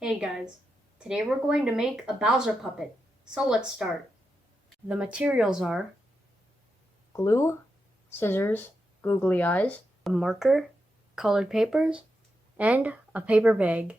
Hey guys, today we're going to make a Bowser puppet, so let's start. The materials are glue, scissors, googly eyes, a marker, colored papers, and a paper bag.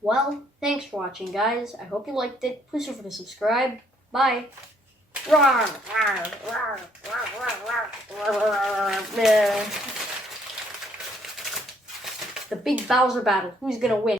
Well, thanks for watching, guys. I hope you liked it. Please don't forget to subscribe. Bye. The big Bowser battle. Who's gonna win?